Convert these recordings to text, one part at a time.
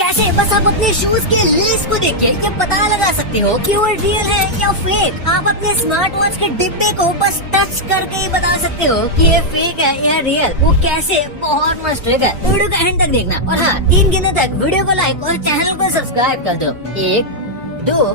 कैसे? बस आप अपने शूज के लेस को देख के ये पता लगा सकते हो कि वो रियल है या फेक। आप अपने स्मार्ट वॉच के डिब्बे को बस टच करके ही बता सकते हो कि ये फेक है या रियल। वो कैसे? बहुत मस्त ट्रिक है, वीडियो का एंड तक देखना। और हाँ, 3 गिनने तक वीडियो को लाइक और चैनल को सब्सक्राइब कर दो। 1 2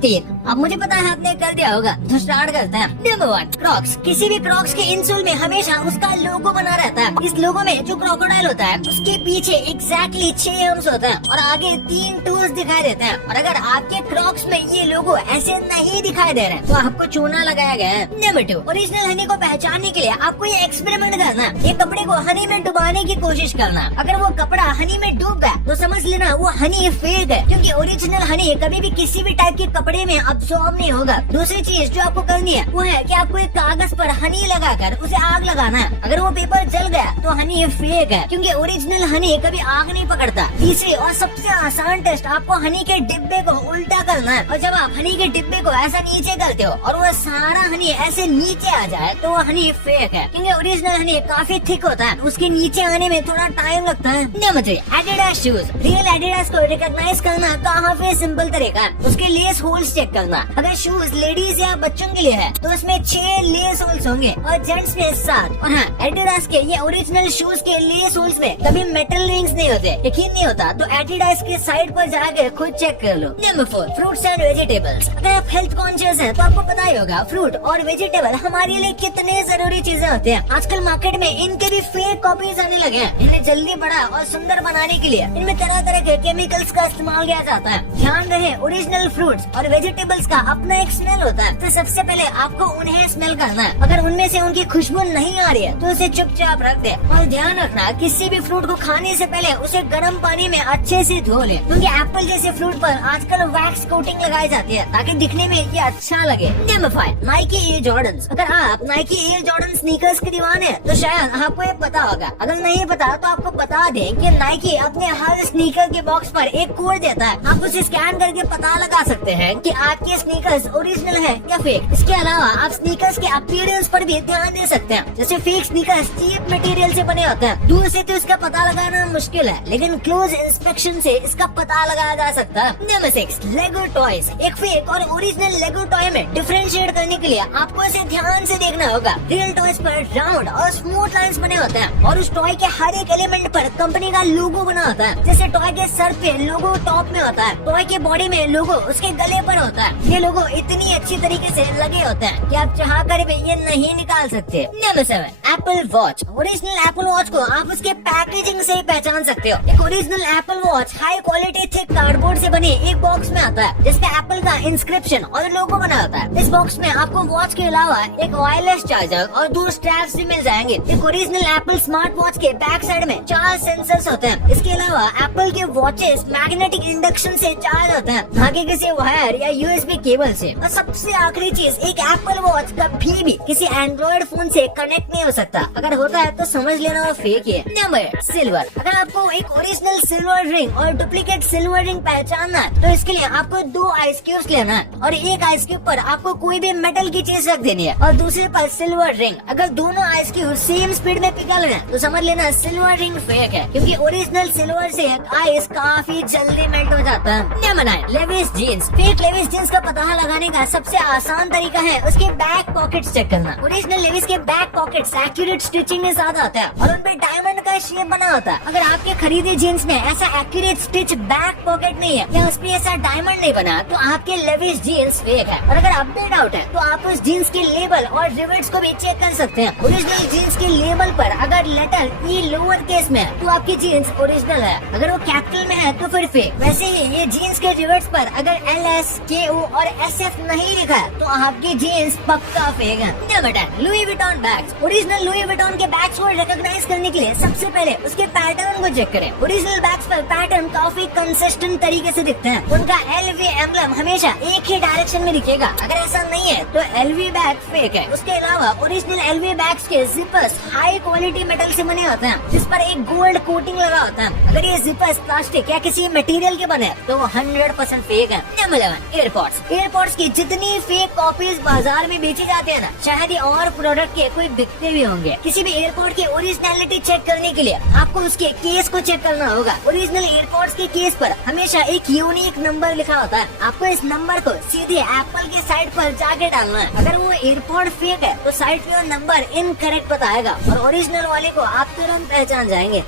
3। अब मुझे पता है आपने कर दिया होगा, तो स्टार्ट करते हैं। Number 1, Crocs. किसी भी क्रॉक्स के इंसोल में हमेशा उसका लोगो बना रहता है। इस लोगो में जो क्रोकोडाइल होता है उसके पीछे एग्जैक्टली 6 आर्म्स होता है और आगे 3 टूल्स दिखाई देते हैं। और अगर आपके क्रॉक्स में ये लोगो ऐसे नहीं दिखाई दे रहे तो आपको चूना लगाया गया है। नंबर 2, ओरिजिनल हनी को पहचानने के लिए आपको ये एक्सपेरिमेंट करना है। ये कपड़े को हनी में डुबाने की कोशिश करना। अगर वो कपड़ा हनी में डूब गया तो समझ लेना वो हनी फेक है, क्योंकि ओरिजिनल हनी कभी भी किसी भी टाइप के कपड़े में अब्सॉर्ब नहीं होगा। दूसरी चीज जो आपको करनी है वो है कि आपको एक कागज पर हनी लगाकर उसे आग लगाना है। अगर वो पेपर जल गया तो हनी फेक है, क्योंकि ओरिजिनल हनी कभी आग नहीं पकड़ता। तीसरी और सबसे आसान टेस्ट, आपको हनी के डिब्बे को उल्टा करना है। और जब आप हनी के डिब्बे को ऐसा नीचे करते हो और वो सारा हनी ऐसे नीचे आ जाए तो वो हनी फेक है, क्योंकि ओरिजिनल हनी काफी थिक होता है, उसके नीचे आने में थोड़ा टाइम लगता है। Number 3, Adidas shoes. Real Adidas को रिकॉग्नाइज करना काफी सिंपल तरीका है। उसके लेस होल्स चेक करना। अगर शूज लेडीज या बच्चों के लिए है तो उसमें 6 लेस होल्स होंगे और जेंट्स में 7। और हाँ, एडिडास के ये ओरिजिनल शूज के लेस होल्स में कभी मेटल रिंग्स नहीं होते। यकीन नहीं होता तो एडिडास के साइट पर जाकर खुद चेक कर लो। Number 4, fruits and vegetables. अगर आप हेल्थ कॉन्शियस हैं तो आपको पता ही होगा फ्रूट और वेजिटेबल हमारे लिए कितने जरूरी चीजें होती हैं। आजकल मार्केट में इनके भी फेक कॉपीज आने लगे हैं। इन्हें जल्दी बड़ा और सुंदर बनाने के लिए इनमें तरह तरह के केमिकल्स का इस्तेमाल किया जाता है। ध्यान रहे, ओरिजिनल फ्रूट्स और वेजिटेबल्स का अपना एक स्मेल होता है, तो सबसे पहले आपको उन्हें स्मेल करना है। अगर उनमें से उनकी खुशबू नहीं आ रही है तो उसे चुपचाप रख दे। और ध्यान रखना, किसी भी फ्रूट को खाने से पहले उसे गर्म पानी में अच्छे से धो ले, क्योंकि एप्पल जैसे फ्रूट पर आजकल वैक्स कोटिंग लगाई जाती है ताकि दिखने में ये अच्छा लगे। Number 5, Nike air Jordans. अगर आप नाइकी एयर जॉर्डन स्नीकर्स के दीवाने हैं तो शायद आपको ये पता होगा। अगर नहीं पता तो आपको बता दें कि नाइकी अपने हर स्नीकर के बॉक्स पर एक कोड देता है। आप उसे स्कैन करके पता लगा सकते हैं कि आपके स्नीकर्स ओरिजिनल है या फेक। इसके अलावा आप स्नीकर्स के अपीयरेंस पर भी ध्यान दे सकते हैं। जैसे फेक स्नीकर्स चीप मटेरियल से बने होते हैं, दूर से तो इसका पता लगाना मुश्किल है, लेकिन क्लोज इंस्पेक्शन से इसका पता लगाया जा सकता है। नंबर 6, लेगो टॉयज। एक फेक और ओरिजिनल लेगो टॉय में डिफरेंशिएट करने के लिए आपको इसे ध्यान से देखना होगा। रियल टॉयज पर राउंड और स्मूथ लाइंस बने होते हैं और उस टॉय के हर एक एलिमेंट पर कंपनी का लोगो बना होता है। जैसे टॉय के सर पे लोगो टॉप में होता है, टॉय के बॉडी में लोगो उसके गले पर होता है। ये लोगो इतनी अच्छी तरीके से लगे होते हैं कि आप चाह कर भी ये नहीं निकाल सकते। Number 7, Apple watch. Original Apple watch को आप उसके पैकेजिंग से ही पहचान सकते हो। एक original Apple watch high quality thick cardboard से बने एक बॉक्स में आता है, जिसपे एप्पल का इंस्क्रिप्शन और लोगो बना होता है। इस बॉक्स में आपको वॉच के अलावा एक वायरलेस चार्जर और 2 स्ट्रैप्स भी मिल जाएंगे। एक ओरिजिनल एप्पल स्मार्ट वॉच के बैक साइड में 4 सेंसर्स होते हैं। इसके अलावा एप्पल के वॉचेस मैग्नेटिक इंडक्शन से चार्ज होते हैं, ना कि किसी वायर या यूएसबी केबल से। और सबसे आखिरी चीज, एक एप्पल वॉच कभी भी किसी एंड्रॉइड फोन से कनेक्ट नहीं हो सकता। अगर होता है तो समझ लेना वो फेक है। Number 8, silver. अगर आपको एक ओरिजिनल सिल्वर रिंग और डुप्लीकेट सिल्वर रिंग पहचानना है तो इसके लिए आपको 2 आइस क्यूब्स लेना है और एक आइस क्यूब पर आपको कोई भी मेटल की चीज रख देनी है और दूसरे पर सिल्वर रिंग। अगर दोनों आइस क्यूब सेम स्पीड में पिघल रहे हैं तो समझ लेना सिल्वर रिंग फेक है, क्योंकि ओरिजिनल सिल्वर से आइस काफी जल्दी मेल्ट हो जाता है। Number 9, Levi's jeans. Fake Levi's jeans का पता लगाने का सबसे आसान तरीका है उसके बैक पॉकेट्स चेक करना। ओरिजिनल लेविस के बैक पॉकेट्स एक्यूरेट स्टिचिंग के साथ आते हैं और उनपे डायमंड का शेप बना होता है। अगर आपके खरीदे जीन्स में ऐसा एक्यूरेट स्टिच बैक पॉकेट नहीं है या उसपे ऐसा डायमंड नहीं बना तो आपके लेविस जीन्स फेक है। और अगर आप भी डाउट है तो आप उस जीन्स के लेबल और रिवेट्स को भी चेक कर सकते हैं। ओरिजिनल जीन्स के लेबल पर अगर लेटर ई लोअर केस में है तो आपकी जीन्स ओरिजिनल है, अगर वो कैपिटल में है तो फिर फेक। वैसे ही ये जीन्स के रिवेट्स पर अगर LS, KO और SF नहीं लिखा है तो आपकी जीन्स पक्का फेक है। Number 10, Louis Vuitton bags. Original Louis Vuitton के बैग्स को रिकॉग्नाइज करने के लिए सबसे पहले उसके पैटर्न को चेक करें। ओरिजिनल बैग्स पर पैटर्न काफी कंसिस्टेंट तरीके से दिखते हैं। उनका LV एम्बलम हमेशा एक ही डायरेक्शन में दिखेगा। अगर ऐसा नहीं है तो LV बैग फेक है। उसके अलावा ओरिजिनल LV बैग्स के जिपर्स हाई क्वालिटी मेटल से बने होते हैं, जिस पर एक गोल्ड कोटिंग लगा होता है। अगर ये जिपर्स प्लास्टिक या किसी मटेरियल के बने तो वो 100% फेक है। Number 11, AirPods. एयरपॉड्स की जितनी फेक कॉपीज बाजार में बेची जाती है ना, शायद ये और प्रोडक्ट के कोई बिकते भी होंगे। किसी भी एयरपोर्ट की ओरिजिनलिटी चेक करने के लिए आपको उसके केस को चेक करना होगा। ओरिजिनल एयरपोर्ट्स के केस पर हमेशा एक यूनिक नंबर लिखा होता है। आपको इस नंबर को सीधे एप्पल के साइट पर जाके डालना है। अगर वो एयरपोर्ट फेक है तो साइट पे वो नंबर इनकरेक्ट बताएगा और ओरिजिनल वाले को आप तुरंत पहचान जाएंगे।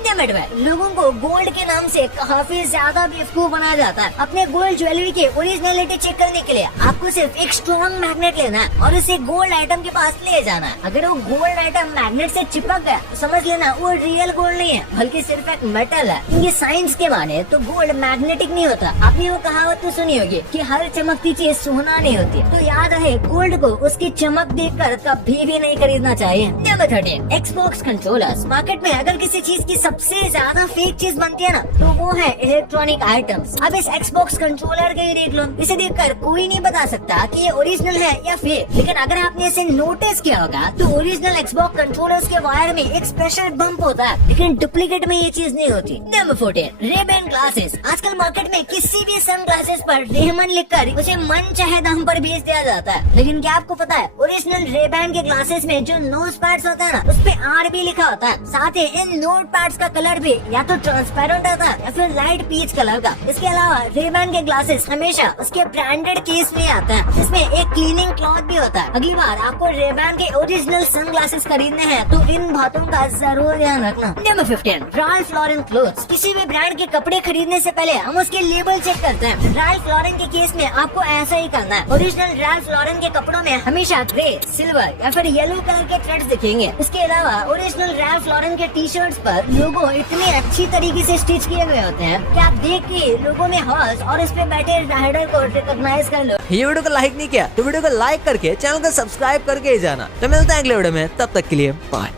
लोगों को गोल्ड के नाम से काफी ज्यादा बेवकूफ बनाया जाता है। अपने गोल्ड ज्वेलरी के ओरिजिनलिटी चेक करने के लिए आपको सिर्फ एक स्ट्रॉन्ग मैग्नेट लेना है और उसे गोल्ड आइटम के पास ले जाना है। अगर वो गोल्ड आइटम मैग्नेट से चिपक गया तो समझ लेना वो रियल गोल्ड नहीं है बल्कि सिर्फ एक मेटल है। ये साइंस के माने तो गोल्ड मैग्नेटिक नहीं होता। आपने वो कहावत तो सुनी होगी कि हर चमकती चीज सोना नहीं होती। तो याद रहे गोल्ड को उसकी चमक देखकर कभी भी नहीं खरीदना चाहिए। Number 13, Xbox controllers. मार्केट में अगर किसी चीज की सबसे ज्यादा फेक चीज बनती है ना तो वो है इलेक्ट्रॉनिक आइटम्स। अब इस एक्सबॉक्स कंट्रोलर के ही देख लो, इसे देखकर कोई नहीं बता सकता कि ये ओरिजिनल है या फेक। लेकिन अगर आपने इसे नोटिस किया होगा तो ओरिजिनल एक्सबॉक्स कंट्रोलर्स के वायर में एक स्पेशल बम्प होता है, लेकिन डुप्लीकेट में ये चीज नहीं होती। Number 14, Ray-Ban glasses. आजकल मार्केट में किसी भी सन ग्लासेस पर रेमन लिखकर उसे मन चाहे दाम पर बेच दिया जाता है। लेकिन क्या आपको पता है ओरिजिनल रेबैन के ग्लासेस में जो नोज पैड्स होता है ना उस पे आर भी लिखा होता है। साथ ही इन नोज पैड्स का कलर भी या तो ट्रांसपेरेंट होता है या फिर लाइट पीच कलर का। इसके अलावा रेबैन के ग्लासेस हमेशा उसके ब्रांडेड केस में आता है, जिसमें एक क्लीनिंग क्लॉथ भी होता है। अगली बार आपको रेबैन के ओरिजिनल सन ग्लासेस खरीदने हैं तो इन बातों का जरूर ध्यान रखना। Number 15, Ralph Lauren clothes. किसी भी ब्रांड के कपड़े खरीदने से पहले हम उसके लेबल चेक करते हैं। राल्फ लॉरेन के केस में आपको ऐसा ही करना है। ओरिजिनल राल्फ लॉरेन के कपड़ों में हमेशा ग्रे, सिल्वर या फिर येलो कलर के थ्रेड्स दिखेंगे। इसके अलावा ओरिजिनल राल्फ लॉरेन के टी शर्ट्स पर लोगो इतने अच्छी तरीके से स्टिच किए हुए होते हैं कि आप देख के लोगो में हॉर्स और इस पे बैठे राइडर को रिकॉग्नाइज कर लो। ये वीडियो को लाइक नहीं किया तो वीडियो को लाइक करके चैनल को सब्सक्राइब करके ही जाना। तो मिलते हैं अगले वीडियो में, तब तक के लिए बाय।